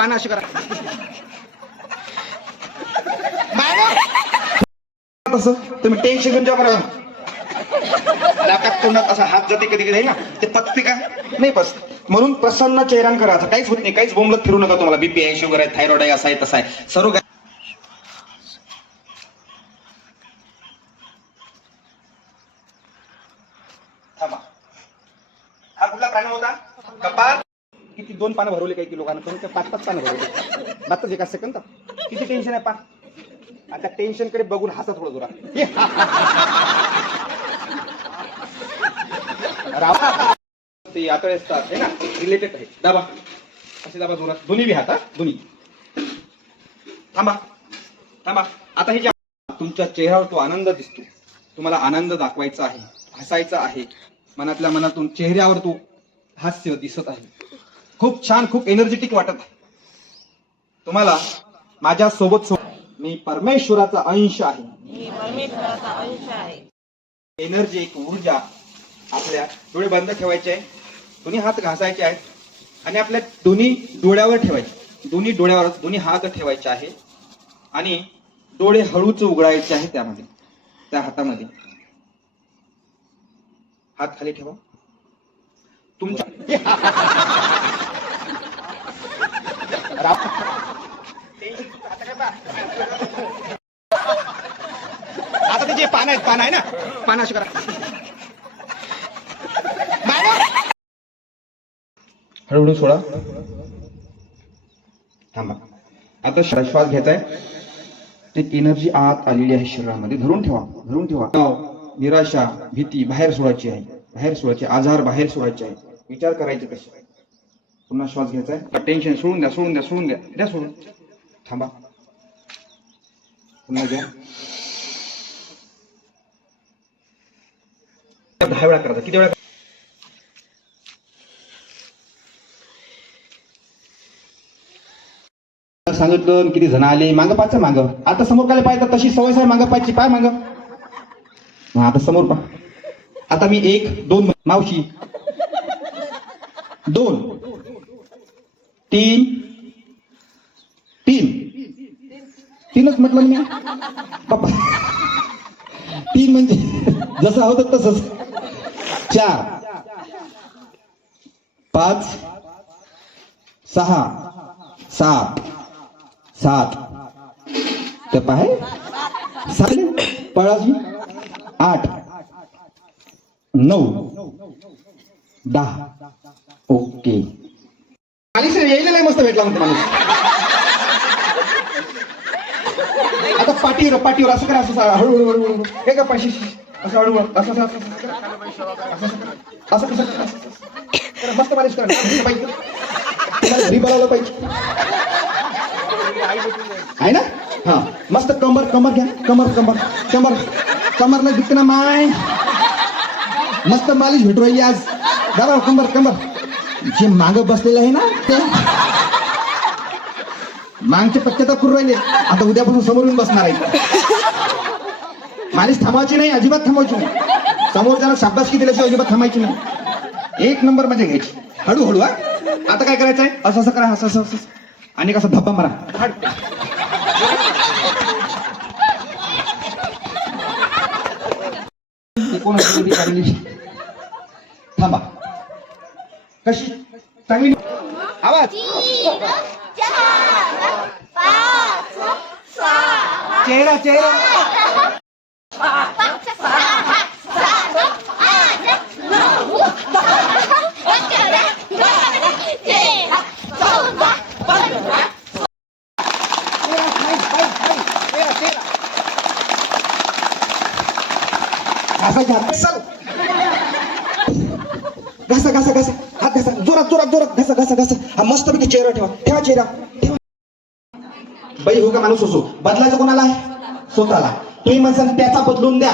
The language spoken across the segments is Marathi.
पानं अशी करा. तसं तुम्ही टेन्शन घेऊन जा बरं. नाकात तोंडात असा हात जाते कधी कधी ना, ते पचते का नाही पचत. म्हणून प्रसन्न चेहऱ्यान करायचं. काहीच होत नाही, काहीच बोंबलत फिरू नका. तुम्हाला बीपी आहे, शुगर आहे, थायरॉइड आहे, असा आहे तसा आहे सर्व. थांबा. हा कुठला प्राणी होता? कपाल. किती 2 पानं भरवले काही लोकांना, पण 5-5 पानं भरवले. मात्र एका सेकंद. किती टेन्शन आहे पा. आता टेन्शन कडे बघून हसा थोडं जोरात. ते आतळे असतात हे ना, रिलेटेड आहे. दाबा असे, दाबा जोरात. दोन्ही बी हात, दोन्ही. थांबा थांबा. आता हे जे तुमच्या चेहऱ्यावर तो आनंद दिसतो, तुम्हाला आनंद दाखवायचा आहे, हसायचा आहे. मनातल्या मनातून चेहऱ्यावर तो हास्य दिसत आहे. खूप छान, खूप एनर्जेटिक वाटत आहे तुम्हाला. माझ्या सोबत मी परमेश्वराचा अंश आहे. एनर्जी, एक ऊर्जा. आपल्या डोळे बंद ठेवायचे आहे, दोन्ही हात घासायचे आहेत आणि आपल्या दोन्ही डोळ्यावर ठेवायचे. दोन्ही डोळ्यावर दोन्ही हात ठेवायचे आहे आणि डोळे हळूच उघडायचे आहे. त्यामध्ये, त्या हातामध्ये हात खाली ठेवा. तुमच्या आता ते जे पानं आहेत, पानं आहे ना, पानं अशी करा. हळूहळू सोडा. थांबा. आता श्वास घ्यायचा आहे. ते एनर्जी आत आलेली आहे शरीरामध्ये. धरून ठेवा, धरून ठेवा. निराशा, भीती बाहेर सोडायची आहे, बाहेर सोडायची. आजार बाहेर सोडायचे आहे. विचार करायचे कसे. पुन्हा श्वास घ्यायचा आहे. टेन्शन सोडून द्या, सोडून द्या, सोडून द्या, द्या सोडून. थांबा. पुन्हा घ्या. 10 वेळा करायचा. किती वेळा सांगितलं. किती जण आले. मागं पाच मागं. आता समोर काय पाहिजे तशी सवय आहे मागं पाहायची. पाय मागं. आता समोर पहा. आता मी 1 2 मावशी 2 3 3च म्हटलं मी. पप्पा 3 म्हणजे जसं होतं तसंच. 4 5 6 7 7 ते पाहे 7 पळाजी 8 9 10. ओके. मालिश यायला नाही, मस्त भेटला म्हणतो माणूस. आता पाठीवर असं करा. असं हळूहळू हे का पाशी असं हळूहळू असं असं असं कसं मस्त मालिश करा पाहिजे. घरी बोलावलं पाहिजे आहे ना. हा मस्त. कमर घ्या. कमरला दुखते ना माय. मस्त मालिश भेटू राहिली आज. दादा कंबर जे माग बसलेलं आहे ना, ते मागचे पश्चाताप करू राहिले. आता उद्यापासून समोर येऊन बसणार आहे. मालिश थांबवायची नाही, अजिबात थांबवायची नाही. समोर त्याला शाबासकी दिल्याशिवाय अजिबात थांबायची नाही. 1 नंबर मजा घ्यायची. हळूहळू. आता काय करायचंय, असं असं करा. असं आणि कसं धब्बा मारा. थांबा. कशी चांगली आवाज. 3 4 5 6 चेहरा घासा हात घासा. जोरात घासा. हा मस्तपैकी चेहरा ठेवा चेहरा. बाई हो का माणूस असो, बदलायचं कोणाला आहे? स्वतःला. तुम्ही म्हणसाल त्याचा बदलून द्या,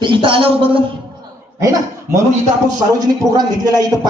ते इथं आल्यावर बदल आहे ना. म्हणून इथं आपण सार्वजनिक प्रोग्राम घेतलेला आहे. इथं